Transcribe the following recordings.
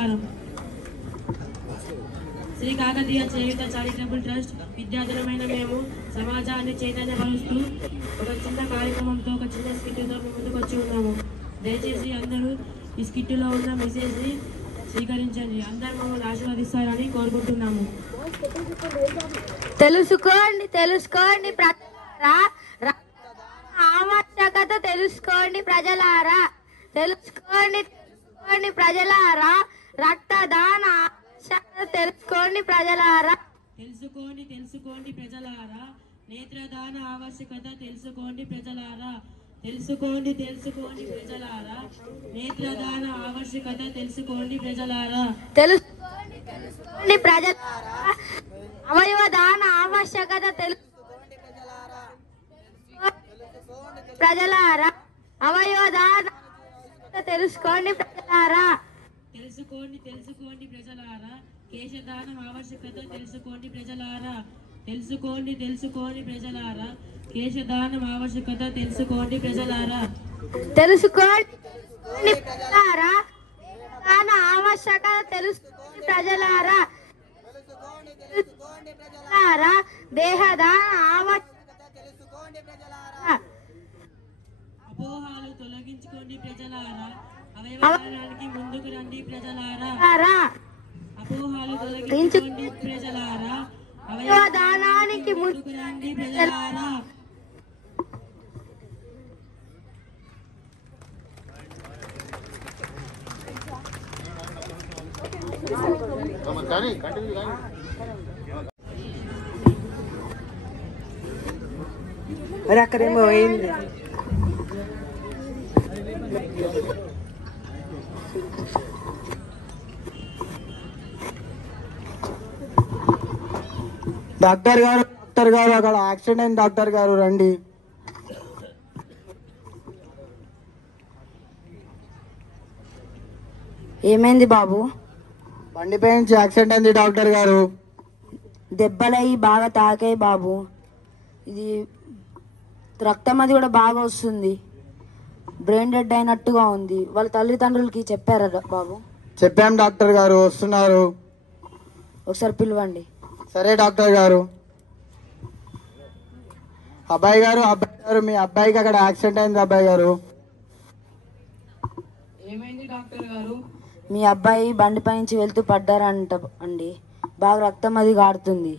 నమస్కారం. శ్రీ కాకతీయ చేయుత charitable trust విద్యార్థులమైన మేము సమాజాన్ని చైతన్యపరుస్తూ ఒక చిన్న కార్యక్రమంతో ఒక చిన్న స్కిట్తో ముందుకు వచ్చి ఉన్నాము. దయచేసి అందరూ ఈ స్కిట్లో ఉన్న మెసేజ్ని స్వీకరించండి. అందరూ మమ్మల్ని ఆశీర్వదిస్తారని కోరుకుంటున్నాము. తెలుసుకోండి ఆవశ్యకత తెలుసుకోండి ప్రజలారా. తెలుసుకోండి ప్రజలారా. రక్తదాన ఆవశ్యకత తెలుసుకోండి ప్రజలారా. తెలుసుకోండి ప్రజలారా. నేత్రదాన ఆవశ్యకత తెలుసుకోండి ప్రజలారా. తెలుసుకోండి ప్రజలారా. నేత్రదాన ఆవశ్యకత తెలుసుకోండి ప్రజలారా. తెలుసుకోండి ప్రజలారా. అవయవదాన ఆవశ్యకత తెలుసుకోండి ప్రజలారా. అవయవదాన తెలుసుకోండి ప్రజలారా. తెలుసుకోండి ప్రజలారా. కేశదానం ఆవశ్యకత తెలుసుకోండి ప్రజలారా. తెలుసుకోండి ప్రజలారా. కేశదానం ఆవశ్యకత తెలుసుకోండి ప్రజలారా. తెలుసుకోండి ప్రజలారా. దాన ఆవశ్యకత తెలుసుకోండి ప్రజలారా. దేహదాన ఆవశ్యకత తెలుసుకోండి ప్రజలారా. అపోహాలు తొలగించుకోండి ప్రజలారా. అవయవదానానికి ముందుకు రండి ప్రజలారా. అపోహాలు తొలగించుకోండి ప్రజలారా. అవయవదానానికి ముందుకు రండి ప్రజలారా. అరే అక్కడేమో అయింది. డాక్టర్ గారు అక్కడ యాక్సిడెంట్ అయింది. డాక్టర్ గారు రండి. ఏమైంది బాబు? బండిపై నుంచి యాక్సిడెంట్ అయింది డాక్టర్ గారు. దెబ్బలయ్యి బాగా తాకాయి బాబు. ఇది రక్తం అది కూడా బాగా వస్తుంది. బ్రెయిన్ డెడ్ అయినట్టుగా ఉంది. వాళ్ళ తల్లిదండ్రులకి చెప్పారా బాబు? చెప్పాం డాక్టర్ గారు, వస్తున్నారు. ఒకసారి పిలవండి. సరే డాక్టర్ గారు. అబ్బాయి గారు మీ అబ్బాయికి అక్కడ యాక్సిడెంట్ అయింది. అబ్బాయి గారు ఏమైంది డాక్టర్ గారు? మీ అబ్బాయి బండిపై నుంచి వెళ్తూ పడ్డారంట అండి. బాగా రక్తం అది కారుతుంది.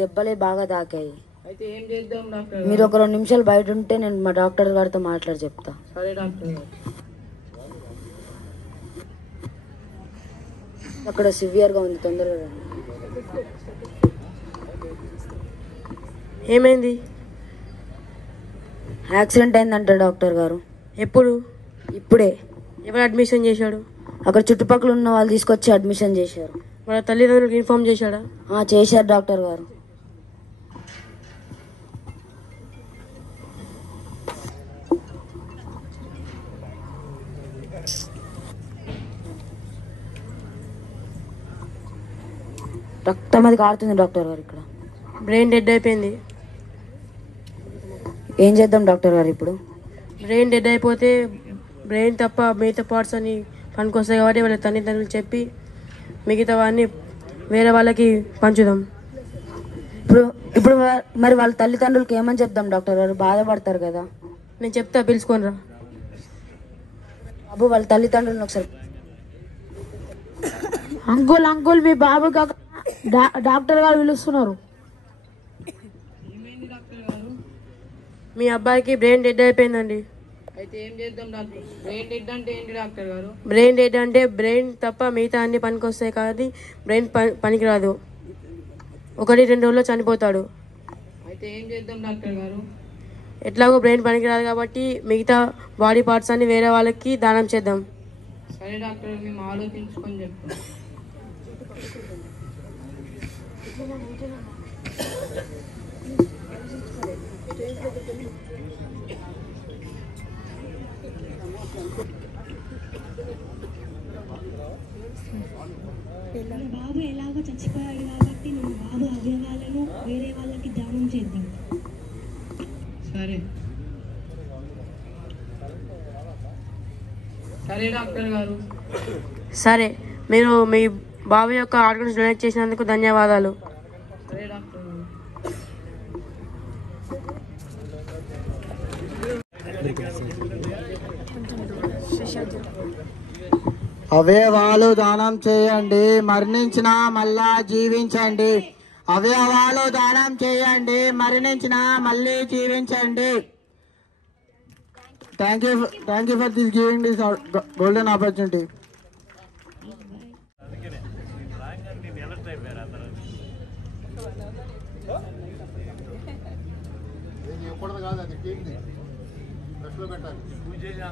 దెబ్బలే బాగా తాకాయి. అయితే ఏం చేద్దాం డాక్టర్? మీరు ఒక 2 నిమిషాలు బయట ఉంటే నేను మా డాక్టర్ గారితో మాట్లాడి చెప్తా. సరే డాక్టర్ గారు. అక్కడ సివియర్గా ఉంది, తొందరగా రండి. ఏమైంది? యాక్సిడెంట్ అయిందంట డాక్టర్ గారు. ఎప్పుడు? ఇప్పుడే. ఎవరు అడ్మిషన్ చేశాడు? అక్కడ చుట్టుపక్కల ఉన్న వాళ్ళు తీసుకొచ్చి అడ్మిషన్ చేశారు. వాళ్ళ తల్లిదండ్రులకు ఇన్ఫార్మ్ చేశాడా? చేశారు డాక్టర్ గారు. రక్తం అది కారుతుంది డాక్టర్ గారు. ఇక్కడ బ్రెయిన్ డెడ్ అయిపోయింది. ఏం చేద్దాం డాక్టర్ గారు ఇప్పుడు? బ్రెయిన్ డెడ్ అయిపోతే బ్రెయిన్ తప్ప మిగతా పార్ట్స్ అని పనికొస్తాయి కాబట్టి వాళ్ళ తల్లిదండ్రులు చెప్పి మిగతా వాడిని వేరే వాళ్ళకి పంచుదాం. ఇప్పుడు మరి వాళ్ళ తల్లిదండ్రులకి ఏమని చెప్దాం డాక్టర్ గారు? బాధపడతారు కదా. నేను చెప్తా, పిలుచుకొని రా బాబు. వాళ్ళ తల్లిదండ్రులను ఒకసారి. అంకుల్ మీ బాబు డాక్టర్ గారు పిలుస్తున్నారు. మీ అబ్బాయికి బ్రెయిన్ డెడ్ అయిపోయిందండి. అయితే ఏం చేద్దాం డాక్టర్? బ్రెయిన్ డెడ్ అంటే ఏంటి డాక్టర్ గారు? బ్రెయిన్ డెడ్ అంటే బ్రెయిన్ తప్ప మిగతా అన్ని పనికి వస్తాయి కానీ బ్రెయిన్ పనికిరాదు. 1-2 రోజుల్లో చనిపోతాడు. అయితే ఏం చేద్దాం డాక్టర్ గారు? ఎట్లాగో బ్రెయిన్ పనికిరాదు కాబట్టి మిగతా బాడీ పార్ట్స్ అన్ని వేరే వాళ్ళకి దానం చేద్దాం. సరే డాక్టర్, మేము ఆలోచించుకొని చెప్తాం. బాబు ఎలాగో చచ్చిపోయాడు కాబట్టి మన బాబు అవయవాలను వేరే వాళ్ళకి దానం చేద్దాం. సరే సరే డాక్టర్ గారు. సరే, మీరు మీ బాబు యొక్క ఆర్గన్స్ డొనేట్ చేసినందుకు ధన్యవాదాలు. అవయవాలు దానం చేయండి, మరణించిన మళ్ళా జీవించండి. అవయవాలు దానం చేయండి, మరణించిన మళ్ళీ జీవించండి. Thank you for this giving this golden opportunity.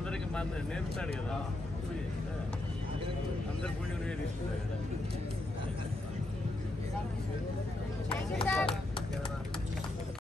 అందరికి నేర్పుతాడు కదా అందరు పుణ్యం